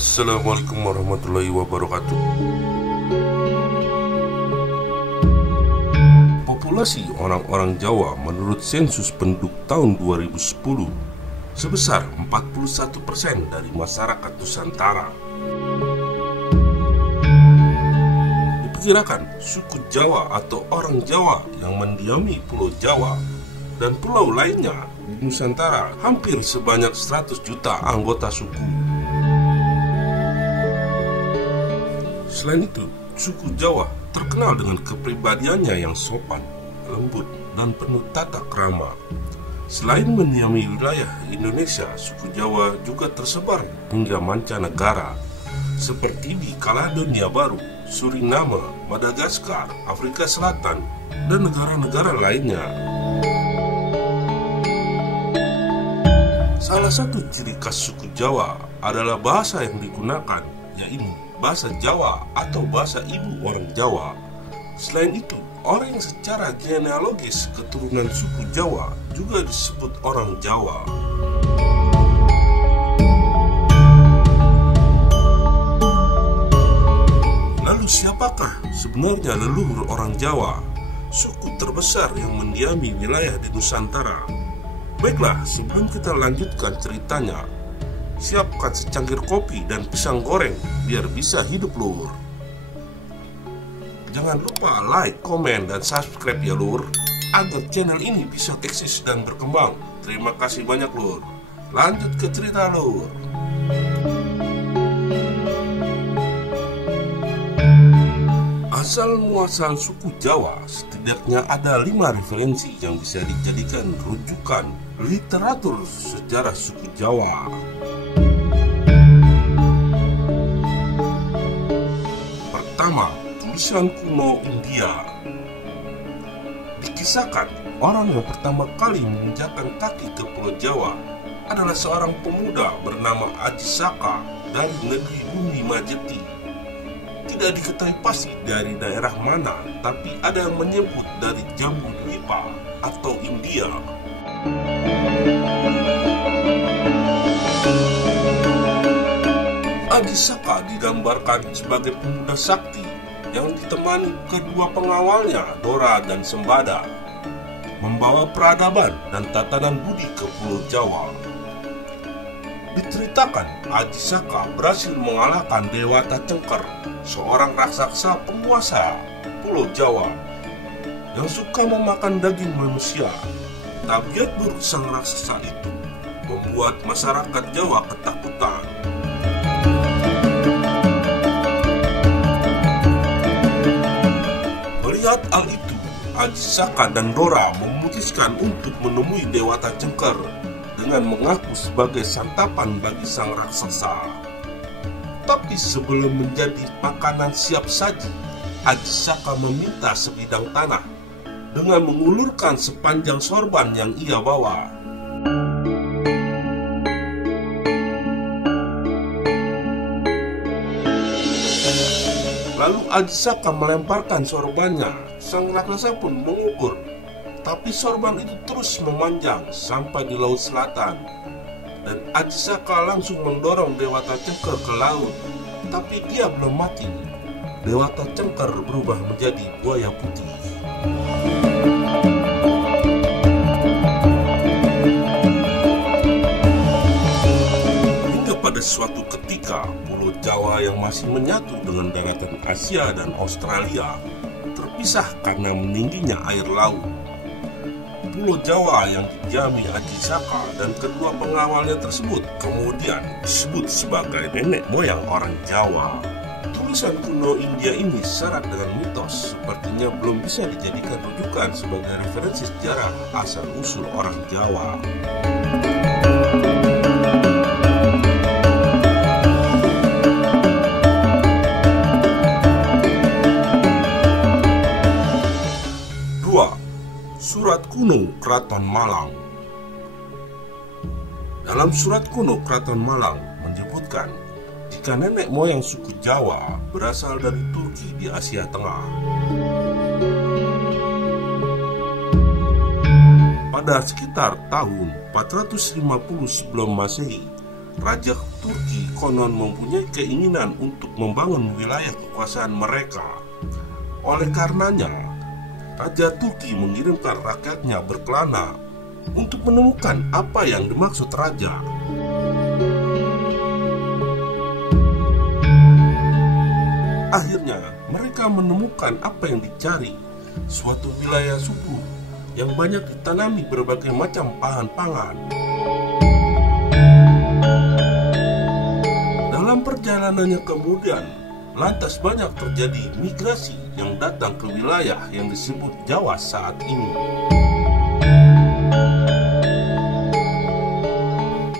Assalamualaikum warahmatullahi wabarakatuh. Populasi orang-orang Jawa menurut sensus penduduk tahun 2010 sebesar 41% dari masyarakat Nusantara. Diperkirakan suku Jawa atau orang Jawa yang mendiami Pulau Jawa dan pulau lainnya di Nusantara hampir sebanyak 100 juta anggota suku. Selain itu, suku Jawa terkenal dengan kepribadiannya yang sopan, lembut, dan penuh tata krama. Selain mendiami wilayah Indonesia, suku Jawa juga tersebar hingga mancanegara, seperti di Kaledonia Baru, Suriname, Madagaskar, Afrika Selatan, dan negara-negara lainnya. Salah satu ciri khas suku Jawa adalah bahasa yang digunakan, yaitu bahasa Jawa atau bahasa ibu orang Jawa. Selain itu, orang yang secara genealogis keturunan suku Jawa juga disebut orang Jawa. Lalu siapakah sebenarnya leluhur orang Jawa, suku terbesar yang mendiami wilayah di Nusantara? Baiklah, sebelum kita lanjutkan ceritanya, siapkan secangkir kopi dan pisang goreng biar bisa hidup, lur. Jangan lupa like, komen, dan subscribe ya, lur, agar channel ini bisa eksis dan berkembang. Terima kasih banyak, lur. Lanjut ke cerita, lur. Asal muasal suku Jawa setidaknya ada 5 referensi yang bisa dijadikan rujukan literatur sejarah suku Jawa. Pertama, tulisan kuno India. Dikisahkan, orang yang pertama kali menginjakkan kaki ke Pulau Jawa adalah seorang pemuda bernama Aji Saka dari negeri Bumi Majeti. Tidak diketahui pasti dari daerah mana, tapi ada yang menyebut dari Jambu Dwipa atau India. Aji Saka digambarkan sebagai pemuda sakti yang ditemani kedua pengawalnya, Dora dan Sembada, membawa peradaban dan tatanan budi ke Pulau Jawa. Diceritakan Aji Saka berhasil mengalahkan Dewata Cengker, seorang raksasa penguasa Pulau Jawa yang suka memakan daging manusia. Tabiat buruk sang raksasa itu membuat masyarakat Jawa ketakutan. Melihat hal itu, Aji Saka dan Dora memutuskan untuk menemui Dewata Cengker dengan mengaku sebagai santapan bagi sang raksasa. Tapi sebelum menjadi makanan siap saji, Aji Saka meminta sebidang tanah dengan mengulurkan sepanjang sorban yang ia bawa. Lalu Aji Saka melemparkan sorbannya. Sang raksasa pun mengukur, tapi sorban itu terus memanjang sampai di Laut Selatan. Dan Aji Saka langsung mendorong Dewata Cengker ke laut, tapi dia belum mati. Dewata Cengker berubah menjadi buaya putih. Hingga pada suatu ketika, Pulau Jawa yang masih menyatu dengan daratan Asia dan Australia terpisah karena meningginya air laut. Pulau Jawa yang didiami Aji Saka dan kedua pengawalnya tersebut kemudian disebut sebagai nenek moyang orang Jawa. Tulisan kuno India ini syarat dengan mitos, sepertinya belum bisa dijadikan rujukan sebagai referensi sejarah asal-usul orang Jawa. Surat kuno Keraton Malang. Dalam surat kuno Keraton Malang menyebutkan jika nenek moyang suku Jawa berasal dari Turki di Asia Tengah. Pada sekitar tahun 450 sebelum Masehi, Raja Turki konon mempunyai keinginan untuk membangun wilayah kekuasaan mereka. Oleh karenanya, Raja Turki mengirimkan rakyatnya berkelana untuk menemukan apa yang dimaksud raja. Akhirnya, mereka menemukan apa yang dicari, suatu wilayah subur yang banyak ditanami berbagai macam bahan pangan. Dalam perjalanannya kemudian, lantas banyak terjadi migrasi yang datang ke wilayah yang disebut Jawa saat ini.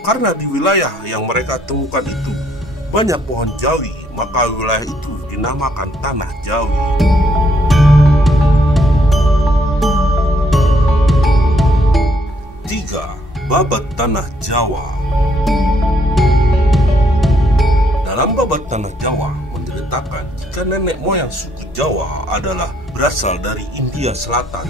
Karena di wilayah yang mereka temukan itu banyak pohon jawi, maka wilayah itu dinamakan Tanah Jawi. Babat Tanah Jawa. Dalam Babat Tanah Jawa menceritakan jika nenek moyang suku Jawa adalah berasal dari India Selatan.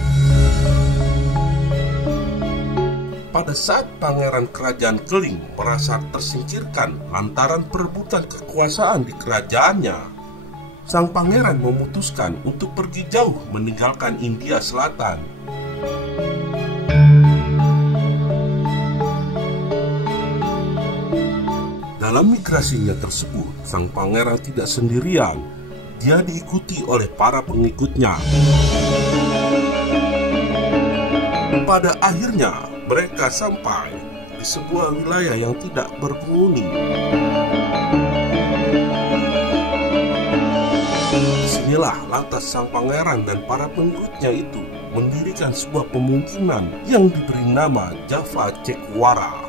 Pada saat pangeran kerajaan Keling merasa tersingkirkan lantaran perebutan kekuasaan di kerajaannya, sang pangeran memutuskan untuk pergi jauh meninggalkan India Selatan. Dalam migrasinya tersebut, sang pangeran tidak sendirian. Dia diikuti oleh para pengikutnya. Pada akhirnya, mereka sampai di sebuah wilayah yang tidak berpenghuni. Disinilah lantas sang pangeran dan para pengikutnya itu mendirikan sebuah pemukiman yang diberi nama Java Cekuara.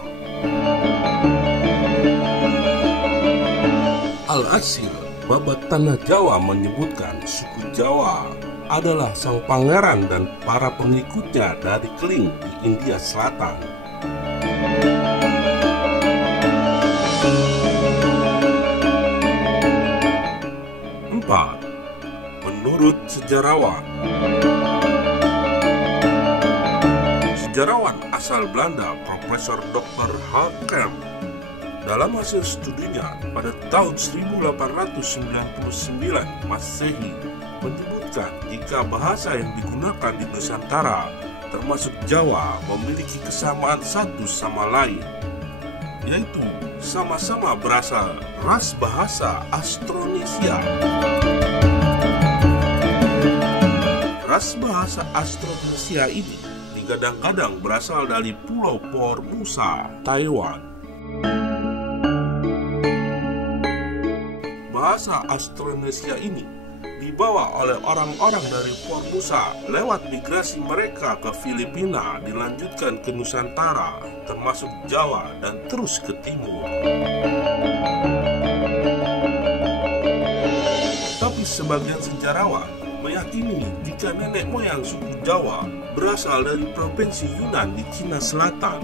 Alhasil, Babat Tanah Jawa menyebutkan suku Jawa adalah sang pangeran dan para pengikutnya dari Keling di India Selatan. 4. Menurut sejarawan. Sejarawan asal Belanda Profesor Dr. Hakem dalam hasil studinya pada tahun 1899 Masehi menyebutkan jika bahasa yang digunakan di Nusantara termasuk Jawa memiliki kesamaan satu sama lain, yaitu sama-sama berasal ras bahasa Austronesia. Ras bahasa Austronesia ini digadang-gadang berasal dari Pulau Formosa, Taiwan. Bahasa Austronesia ini dibawa oleh orang-orang dari Formosa lewat migrasi mereka ke Filipina, dilanjutkan ke Nusantara, termasuk Jawa, dan terus ke timur. Tapi sebagian sejarawan meyakini jika nenek moyang suku Jawa berasal dari provinsi Yunan di Cina Selatan.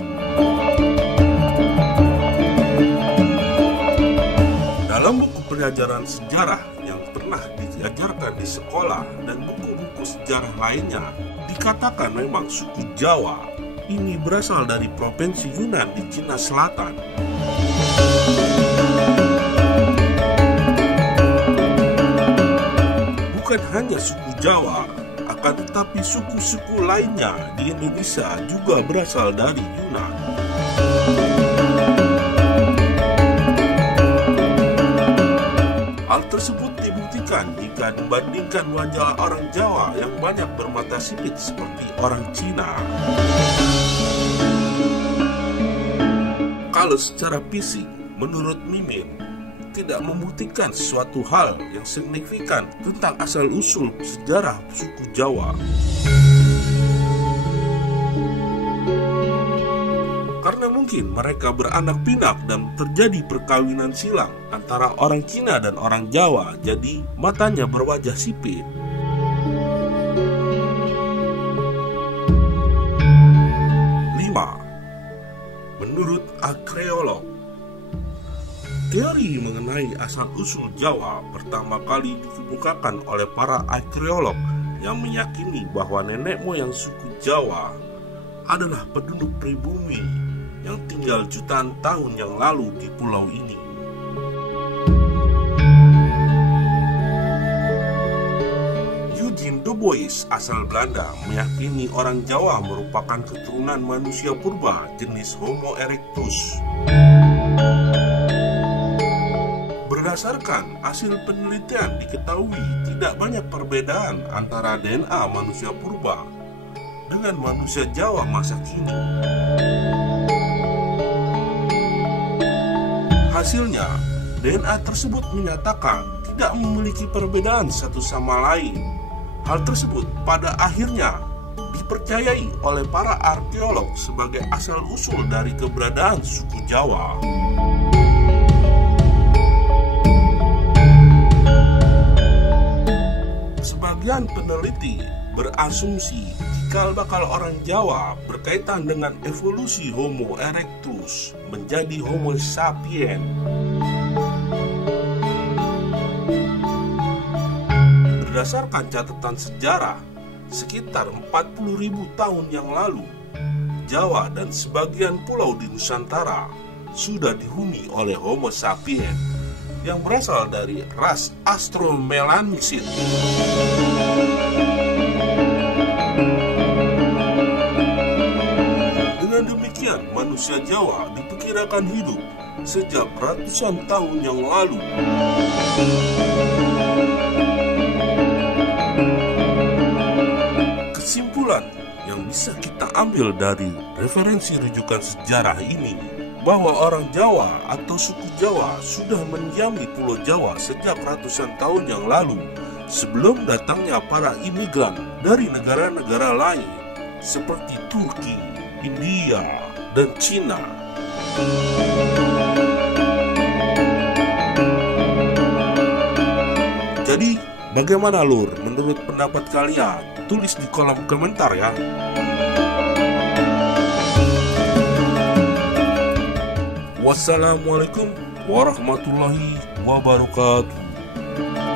Dalam buku pelajaran sejarah yang pernah diajarkan di sekolah dan buku-buku sejarah lainnya, dikatakan memang suku Jawa ini berasal dari provinsi Yunan di Cina Selatan. Bukan hanya suku Jawa, akan tetapi suku-suku lainnya di Indonesia juga berasal dari Yunan. Hal tersebut dibuktikan jika dibandingkan wajah orang Jawa yang banyak bermata sipit seperti orang Cina. Kalau secara fisik, menurut Mimir, tidak membuktikan sesuatu hal yang signifikan tentang asal-usul sejarah suku Jawa. Karena mungkin mereka beranak pinak dan terjadi perkawinan silang antara orang Cina dan orang Jawa, jadi matanya berwajah sipit. Menurut arkeolog, teori mengenai asal-usul Jawa pertama kali dikemukakan oleh para arkeolog yang meyakini bahwa nenek moyang suku Jawa adalah penduduk pribumi yang tinggal jutaan tahun yang lalu di pulau ini. Eugene De Bois asal Belanda meyakini orang Jawa merupakan keturunan manusia purba jenis Homo erectus. Berdasarkan hasil penelitian diketahui tidak banyak perbedaan antara DNA manusia purba dengan manusia Jawa masa kini. Hasilnya, DNA tersebut menyatakan tidak memiliki perbedaan satu sama lain. Hal tersebut pada akhirnya dipercayai oleh para arkeolog sebagai asal-usul dari keberadaan suku Jawa. Sebagian peneliti berasumsi cikal bakal orang Jawa berkaitan dengan evolusi Homo erectus menjadi Homo sapiens. Berdasarkan catatan sejarah, sekitar 40.000 tahun yang lalu, Jawa dan sebagian pulau di Nusantara sudah dihuni oleh Homo sapiens yang berasal dari ras Australomelanicid. Dengan demikian, manusia Jawa diperkirakan hidup sejak ratusan tahun yang lalu. Kesimpulan yang bisa kita ambil dari referensi rujukan sejarah ini bahwa orang Jawa atau suku Jawa sudah mendiami Pulau Jawa sejak ratusan tahun yang lalu sebelum datangnya para imigran dari negara-negara lain seperti Turki, India, dan Cina. Jadi, bagaimana Lur menurut pendapat kalian? Tulis di kolom komentar ya. Wassalamualaikum warahmatullahi wabarakatuh.